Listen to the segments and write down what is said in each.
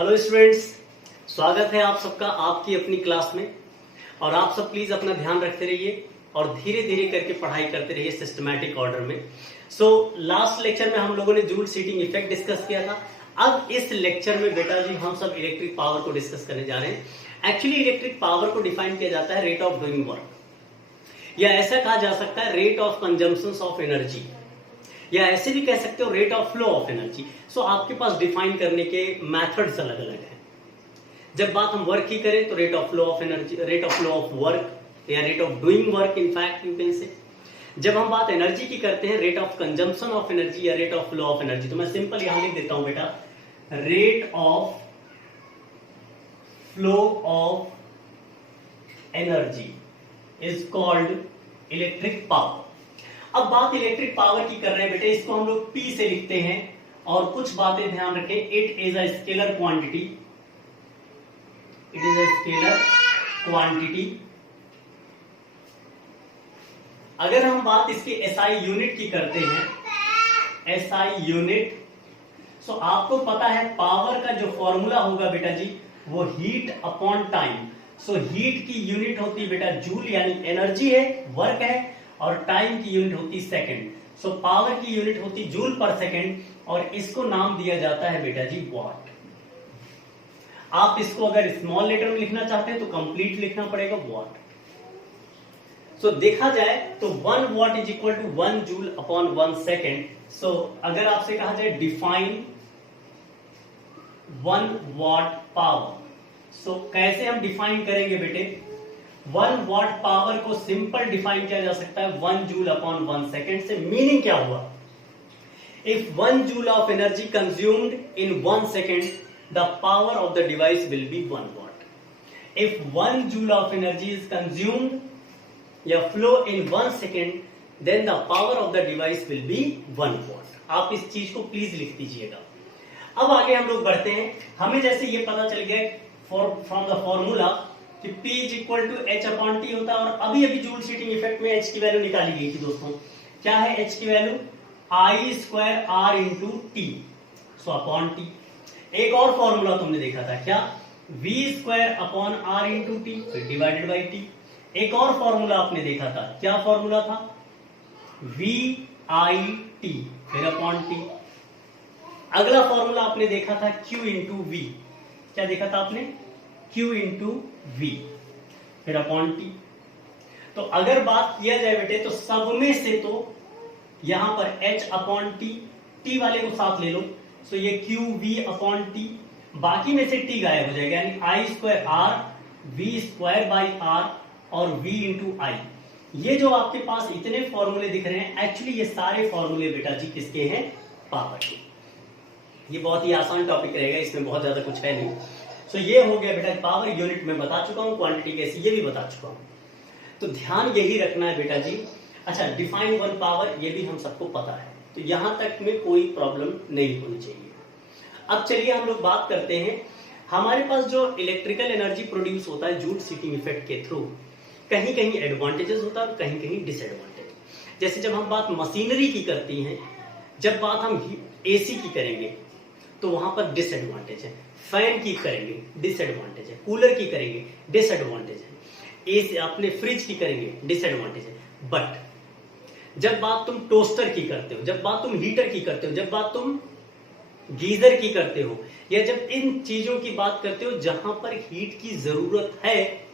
Hello students, स्वागत है आप सबका आपकी अपनी क्लास में। और आप सब प्लीज अपना ध्यान रखते रहिए और धीरे धीरे करके पढ़ाई करते रहिए सिस्टमैटिक ऑर्डर में। लास्ट लेक्चर में हम लोगों ने जूल हीटिंग इफेक्ट डिस्कस किया था। अब इस लेक्चर में बेटा जी हम सब इलेक्ट्रिक पावर को डिस्कस करने जा रहे हैं। एक्चुअली इलेक्ट्रिक पावर को डिफाइन किया जाता है रेट ऑफ डूइंग वर्क, या ऐसा कहा जा सकता है rate of consumption of energy, या ऐसे भी कह सकते हो rate of flow of energy. So आपके पास डिफाइन करने के मेथड्स अलग अलग हैं। जब बात हम वर्क की करें तो rate of flow of energy, rate of flow of work या rate of doing work in fact you can say. जब हम बात एनर्जी की करते हैं rate of consumption of energy या rate of flow of energy. तो मैं सिंपल यहां लिख देता हूं बेटा, rate of flow of energy is called electric power. अब बात इलेक्ट्रिक पावर की कर रहे हैं बेटे, इसको हम लोग P से लिखते हैं और कुछ बातें ध्यान रखें। It is a scalar quantity, it is a scalar quantity. अगर हम बात इसके SI यूनिट की करते हैं, SI यूनिट, सो आपको पता है पावर का जो फॉर्मूला होगा बेटा जी वो heat upon time. So heat की यूनिट होती है बेटा जूल, यानी एनर्जी है, वर्क है, और टाइम की यूनिट होती सेकंड। सो पावर की यूनिट होती जूल पर सेकंड और इसको नाम दिया जाता है बेटा जी वॉट। आप इसको अगर स्मॉल लेटर में लिखना चाहते हैं तो कंप्लीट लिखना पड़ेगा वॉट। सो देखा जाए तो 1 watt is equal to 1 joule upon 1 second. So अगर आपसे कहा जाए डिफाइन 1 वॉट पावर, सो कैसे हम डिफाइन करेंगे बेटे? 1 वॉट पावर को सिंपल डिफाइन किया जा सकता है 1 जूल अपॉन 1 सेकेंड से। मीनिंग क्या हुआ? If 1 joule of energy consumed in 1 second, the power of the device will be 1 watt. If 1 joule of energy is consumed या flow in 1 second, then the power of the device will be 1 watt. आप इस चीज को please लिख दीजिएगा। अब आगे हम लोग बढ़ते हैं। हमें जैसे ये पता चल गया फ्रॉम द फॉर्मूला कि P is equal to H upon T होता है, और अभी अभी जूल हीटिंग इफेक्ट में H की वैल्यू निकाली गई थी दोस्तों। क्या है H की value? I square R into T, so upon T। एक और फॉर्मूला तुमने देखा था, क्या? V square upon R into T divided by T। एक और फॉर्मूला आपने देखा था, क्या फॉर्मूला था? V I T फिर अपॉन T। अगला फॉर्मूला आपने देखा था Q इंटू V। क्या देखा था आपने? Q इंटू V फिर अपॉन T। तो अगर बात किया जाए बेटे तो सब में से तो यहां पर H अपॉन T वाले को साथ ले लो, तो ये QV अपॉन T, बाकी में से T गायब हो जाएगा, यानी I square R V square by R और V इंटू I। ये जो आपके पास इतने फॉर्मूले दिख रहे हैं, एक्चुअली ये सारे फॉर्मूले बेटा जी किसके हैं? पावर के। ये बहुत ही आसान टॉपिक रहेगा, इसमें बहुत ज्यादा कुछ है नहीं। सो ये हो गया बेटा पावर यूनिट में बता चुका हूं, क्वांटिटी कैसी ये भी बता चुका हूं। तो ध्यान यही रखना है बेटा जी। अच्छा, डिफाइन 1 पावर ये भी हम सबको पता है, तो यहां तक में कोई प्रॉब्लम नहीं होनी चाहिए। अब चलिए हम लोग बात करते हैं, हमारे पास जो इलेक्ट्रिकल एनर्जी प्रोड्यूस होता है जूल हीटिंग इफेक्ट के थ्रू, कहीं कहीं एडवांटेजेस होता है और कहीं कहीं डिसएडवांटेज। जैसे जब हम बात मशीनरी की करती हैं, जब बात हम AC की करेंगे तो वहां पर डिसएडवांटेज है, फैन की करेंगे डिसएडवांटेज है, कूलर की करेंगे डिसएडवांटेज है, एसी अपने फ्रिज की करेंगे डिसएडवांटेज है। बट जब बात तुम टोस्टर की करते हो, जब बात तुम हीटर की करते हो, जब बात तुम गीजर की करते हो, या जब इन चीजों की बात करते हो जहां पर हीट की जरूरत है,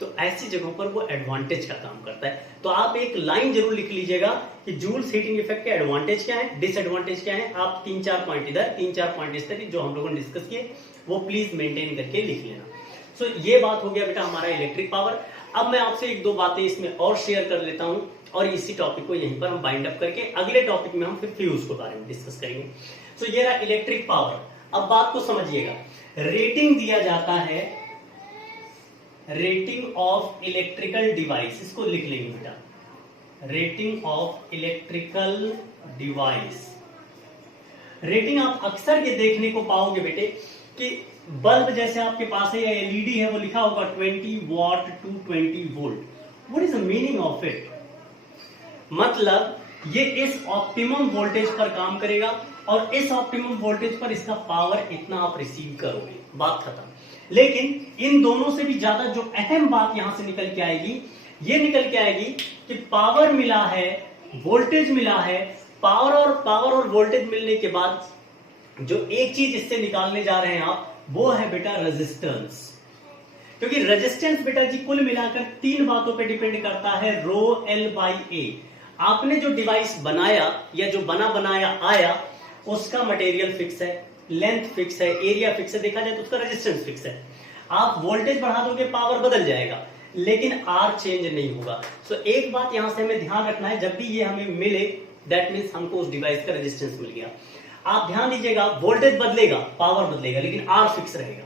तो ऐसी जगहों पर वो एडवांटेज का काम करता है। तो आप एक लाइन जरूर लिख लीजिएगा कि जूल हीटिंग इफेक्ट के एडवांटेज क्या है, डिसएडवांटेज क्या है। आप 3-4 पॉइंट इधर, 3-4 पॉइंट इस तरह जो हम लोगों ने डिस्कस किए वो प्लीज मेंटेन करके लिख लेना। सो ये बात हो गया बेटा हमारा इलेक्ट्रिक पावर। अब मैं आपसे 1-2 बातें इसमें और शेयर कर लेता हूं, और इसी टॉपिक को यहीं पर हम बाइंड अप करके अगले टॉपिक में हम फिर फ्यूज के बारे में डिस्कस करेंगे। सो ये रहा इलेक्ट्रिक पावर। अब बात को समझिएगा, रेटिंग दिया जाता है, रेटिंग ऑफ इलेक्ट्रिकल डिवाइस, इसको लिख लेंगे बेटा, rating of electrical device. Rating आप अक्सर ये देखने को पाओगे बेटे कि बल्ब जैसे आपके पास है या LED है, वो लिखा होगा 20 watt to 20 volt. What is the meaning of it? मतलब ये इस ऑप्टिमम वोल्टेज पर काम करेगा, और इस ऑप्टिमम वोल्टेज पर इसका पावर इतना आप रिसीव करोगे, बात खत्म। लेकिन इन दोनों से भी ज्यादा जो अहम बात यहां से निकल के आएगी, ये निकल के आएगी कि पावर मिला है, वोल्टेज मिला है, पावर और वोल्टेज मिलने के बाद जो एक चीज इससे निकालने जा रहे हैं आप, वो है बेटा रेजिस्टेंस। क्योंकि रेजिस्टेंस बेटा जी कुल मिलाकर 3 बातों पे डिपेंड करता है, रो एल बाई ए। आपने जो डिवाइस बनाया या जो बनाया आया, उसका मटेरियल फिक्स है, लेंथ फिक्स है, एरिया फिक्स है, देखा जाए तो उसका रेजिस्टेंस फिक्स है। आप वोल्टेज बढ़ा दोगे, पावर बदल जाएगा, लेकिन आर चेंज नहीं होगा। सो एक बात यहां से हमें ध्यान रखना है, जब भी ये हमें मिले, दैट मीन्स हमको उस डिवाइस का रेजिस्टेंस मिल गया। आप ध्यान दीजिएगा, वोल्टेज बदलेगा, पावर बदलेगा, लेकिन आर फिक्स रहेगा।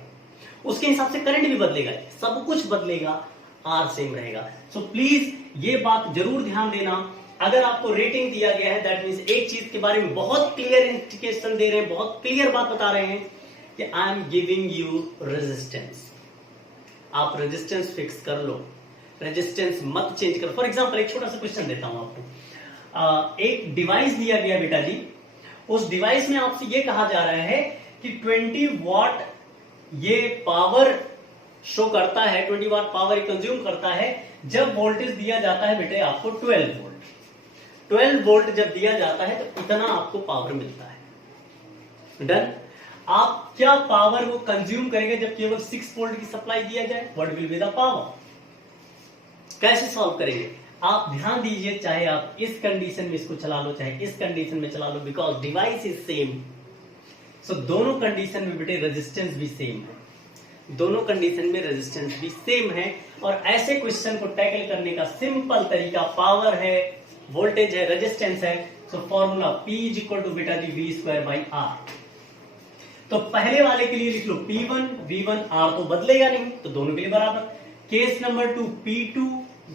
उसके हिसाब से करंट भी बदलेगा, सब कुछ बदलेगा, आर सेम रहेगा। सो प्लीज ये बात जरूर ध्यान देना। अगर आपको रेटिंग दिया गया है, दैट मीन्स एक चीज के बारे में बहुत क्लियर इंडिकेशन दे रहे हैं, बहुत क्लियर बात बता रहे हैं कि I am giving you resistance, आप रेजिस्टेंस फिक्स कर लो, रेजिस्टेंस मत चेंज करो। फॉर एग्जाम्पल एक छोटा सा क्वेश्चन देता हूं आपको। एक डिवाइस दिया गया बेटा जी, उस डिवाइस में आपसे ये कहा जा रहा है कि 20 वॉट ये पावर शो करता है, 20 वॉट पावर कंज्यूम करता है जब वोल्टेज दिया जाता है बेटे आपको 12 वोल्ट। 12 वोल्ट जब दिया जाता है तो इतना आपको पावर मिलता है। डन। आप क्या पावर वो कंज्यूम करेंगे जब केवल 6 वोल्ट की सप्लाई दिया जाए? What will be the power? कैसे सॉल्व करेंगे? आप ध्यान दीजिए, चाहे आप इस कंडीशन में इसको चला लो, चाहे इस कंडीशन में चला लो, बिकॉज डिवाइस इज सेम। सो दोनों कंडीशन में बेटे रेजिस्टेंस भी सेम है, दोनों कंडीशन में रेजिस्टेंस भी सेम है। और ऐसे क्वेश्चन को टैकल करने का सिंपल तरीका, पावर है, वोल्टेज है, रेजिस्टेंस है, so formula P is equal to बेटा जी V² बाई R। तो पहले वाले के लिए लिख लो P1 V1, R तो बदलेगा नहीं, तो दोनों के लिए बराबर। केस नंबर 2 P2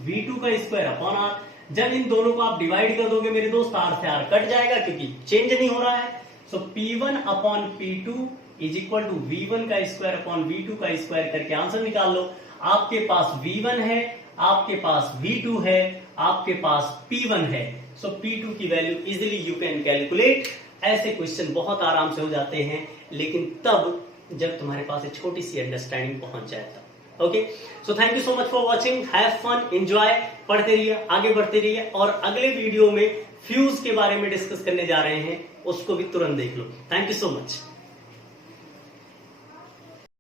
V2 का स्क्वायर अपॉन R। जब इन दोनों को आप डिवाइड कर दोगे मेरे दोस्त, R से R कट जाएगा क्योंकि चेंज नहीं हो रहा है। So P1 upon P2 is equal to V1 का स्क्वायर अपॉन V2 का स्क्वायर करके आंसर निकाल लो। आपके पास V1 है, आपके पास V2 है, आपके पास P1 है। सो P2 की value easily you can calculate. ऐसे क्वेश्चन बहुत आराम से हो जाते हैं, लेकिन तब जब तुम्हारे पास एक छोटी सी अंडरस्टैंडिंग पहुंच जाए तब। Okay, so thank you so much for watching, have fun, enjoy, पढ़ते रहिए, आगे बढ़ते रहिए। और अगले वीडियो में फ्यूज के बारे में डिस्कस करने जा रहे हैं, उसको भी तुरंत देख लो। Thank you so much.